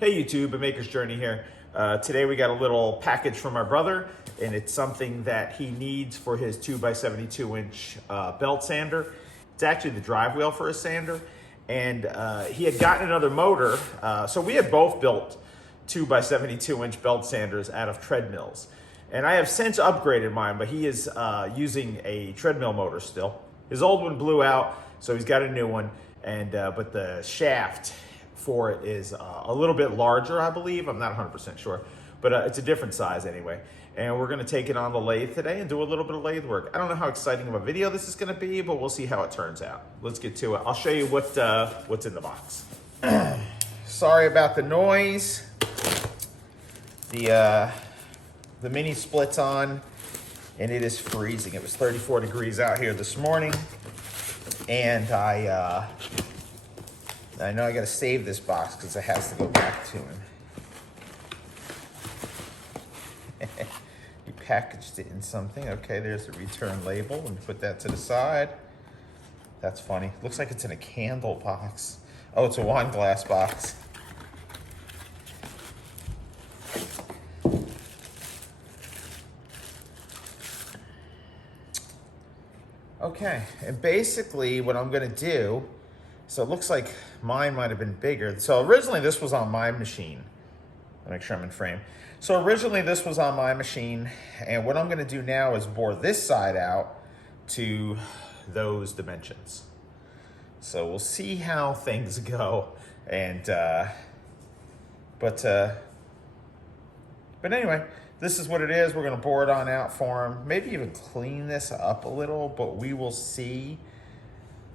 Hey YouTube, A Maker's Journey here. Today we got a little package from our brother, and it's something that he needs for his 2x72 inch belt sander. It's actually the drive wheel for his sander, and he had gotten another motor. So we had both built 2x72 inch belt sanders out of treadmills. And I have since upgraded mine, but he is using a treadmill motor still. His old one blew out, so he's got a new one, and but the shaft for it is a little bit larger, I believe. I'm not 100% sure, but it's a different size anyway. And we're gonna take it on the lathe today and do a little bit of lathe work. I don't know how exciting of a video this is gonna be, but we'll see how it turns out. Let's get to it. I'll show you what's in the box. Sorry about the noise. The mini split's on and it is freezing. It was 34 degrees out here this morning. And I know I gotta save this box because it has to go back to him. He packaged it in something. Okay, there's the return label, and put that to the side. That's funny. Looks like it's in a candle box. Oh, it's a wine glass box. Okay, and basically what I'm gonna do, so it looks like mine might have been bigger. So originally this was on my machine. I'll make sure I'm in frame. So originally this was on my machine, and what I'm gonna do now is bore this side out to those dimensions. So we'll see how things go. And, but anyway, this is what it is. We're gonna bore it on out for him. Maybe even clean this up a little, but we will see.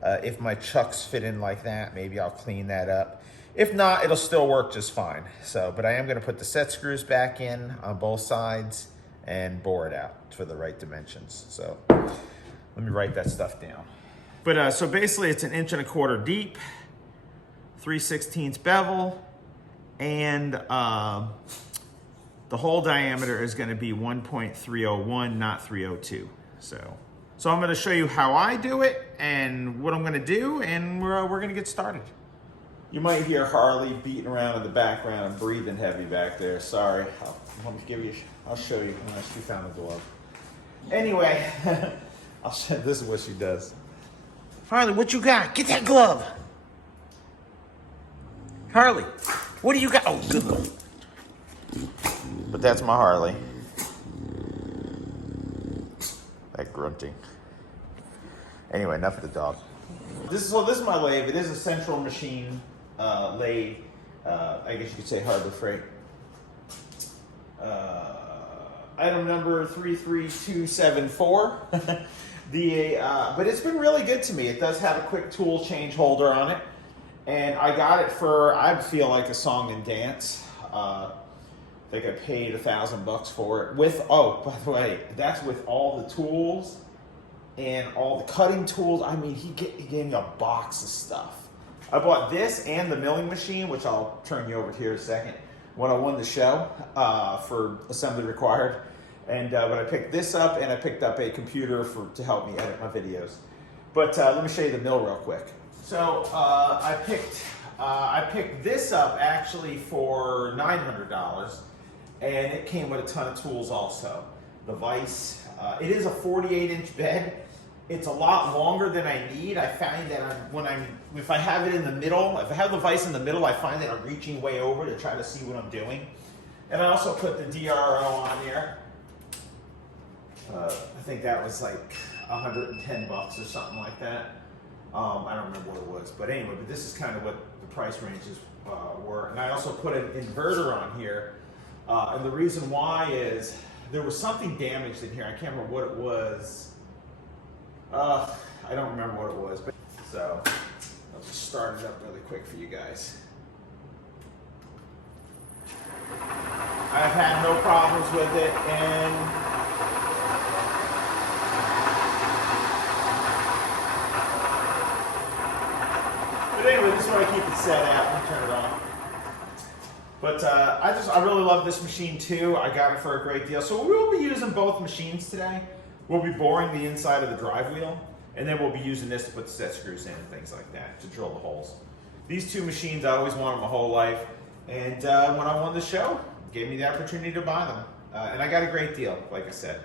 If my chucks fit in like that, maybe I'll clean that up. If not, it'll still work just fine. So, but I am gonna put the set screws back in on both sides and bore it out for the right dimensions. So let me write that stuff down. But so basically it's 1.25 inches deep, 3/16 bevel, and the hole diameter is gonna be 1.301, not 302. So I'm gonna show you how I do it and what I'm gonna do, and we're gonna get started. You might hear Harley beating around in the background and breathing heavy back there. Sorry, I'll show you when she found a glove. Anyway, I'll show, this is what she does. Harley, what you got? Get that glove. Harley, what do you got? Oh, good one. But that's my Harley. That grunting. Anyway, enough of the dog. This is my lathe. It is a central machine lathe. I guess you could say Harbor Freight. Item number 33274. But it's been really good to me. It does have a quick tool change holder on it, and I got it for, I feel like, a song and dance. I think I paid $1,000 for it with, oh, by the way, that's with all the tools and all the cutting tools. I mean, he gave me a box of stuff. I bought this and the milling machine, which I'll turn you over to here in a second, when I won the show for Assembly Required. And but I picked this up, and I picked up a computer to help me edit my videos. But let me show you the mill real quick. So I picked this up actually for $900. And it came with a ton of tools also. The vise, it is a 48-inch bed. It's a lot longer than I need. I find that if I have it in the middle, if I have the vise in the middle, I find that I'm reaching way over to try to see what I'm doing. And I also put the DRO on there. I think that was like $110 or something like that. I don't remember what it was, but anyway, but this is kind of what the price ranges were. And I also put an inverter on here. And the reason why is there was something damaged in here. I can't remember what it was. I don't remember what it was. But, so I'll just start it up really quick for you guys. I've had no problems with it, and but anyway, this is where I keep it set at. Let me turn it on. But I really love this machine too. I got it for a great deal. So we will be using both machines today. We'll be boring the inside of the drive wheel, and then we'll be using this to put the set screws in and things like that, to drill the holes. These two machines, I always wanted my whole life. And when I won the show, gave me the opportunity to buy them. And I got a great deal, like I said.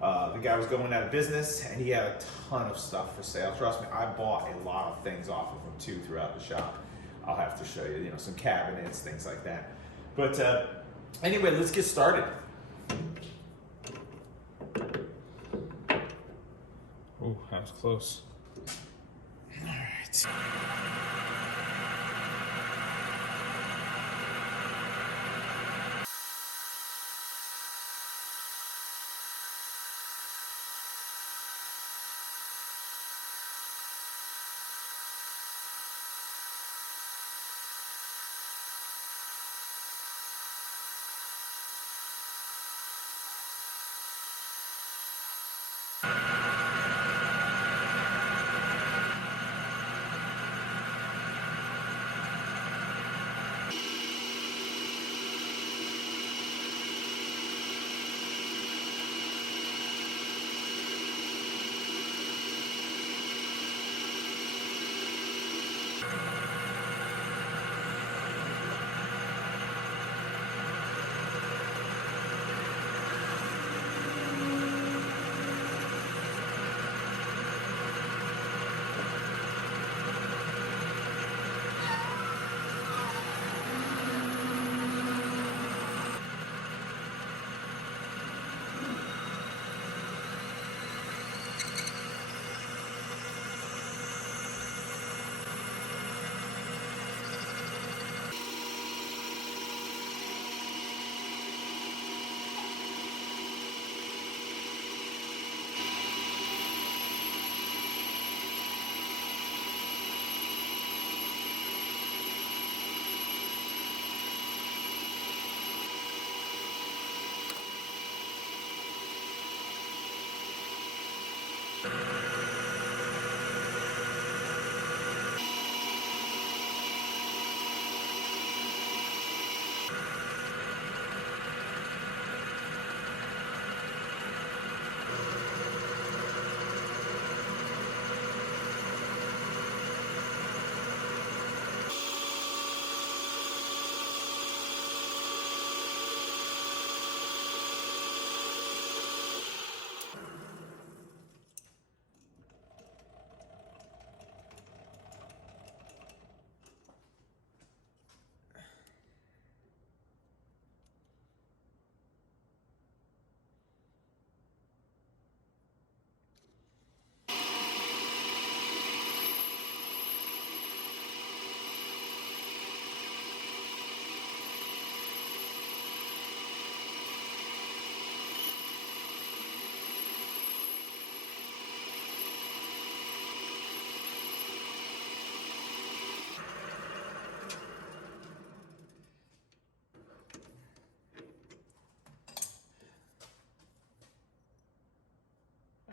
The guy was going out of business, and he had a ton of stuff for sale. Trust me, I bought a lot of things off of him too throughout the shop. I'll have to show you, you know, some cabinets, things like that. But anyway, let's get started. Oh, that was close. All right.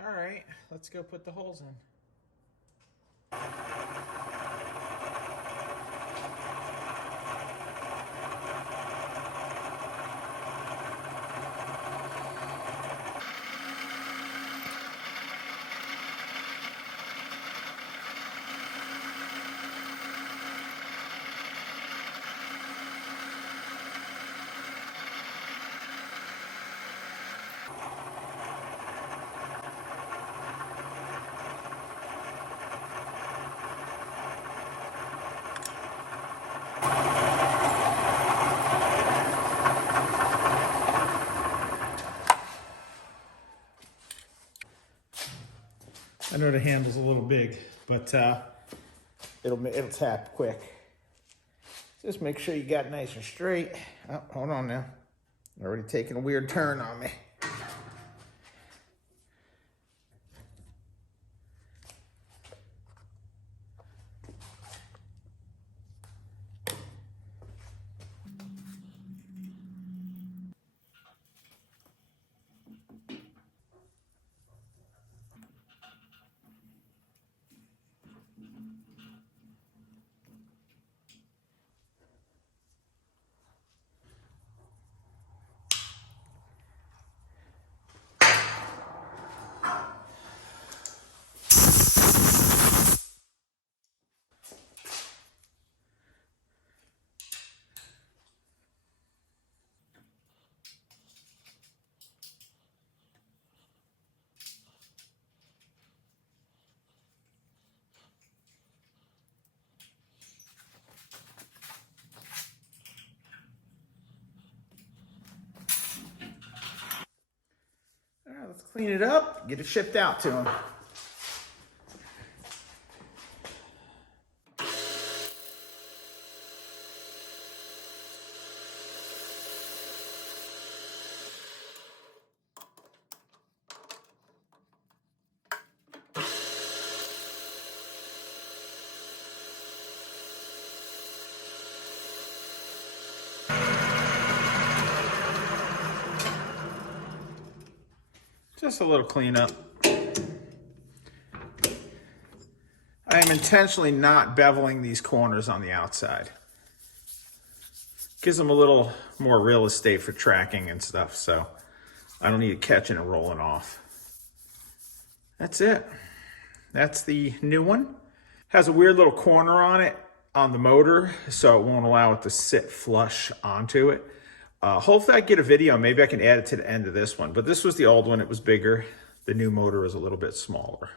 All right, let's go put the holes in. I know the handle's a little big, but it'll tap quick. Just make sure you got it nice and straight. Oh, hold on now. Already taking a weird turn on me. clean it up, get it shipped out to them. Just a little cleanup. I am intentionally not beveling these corners on the outside. Gives them a little more real estate for tracking and stuff, so I don't need it catching and rolling off. That's it. That's the new one. Has a weird little corner on it on the motor, so it won't allow it to sit flush onto it. Hopefully I get a video. Maybe I can add it to the end of this one. But this was the old one. It was bigger. The new motor is a little bit smaller.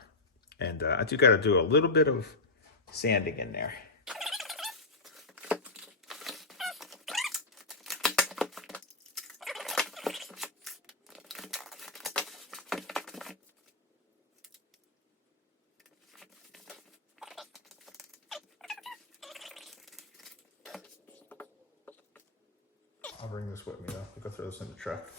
And I do got to do a little bit of sanding in there. I'll bring this with me though. I'll go throw this in the truck.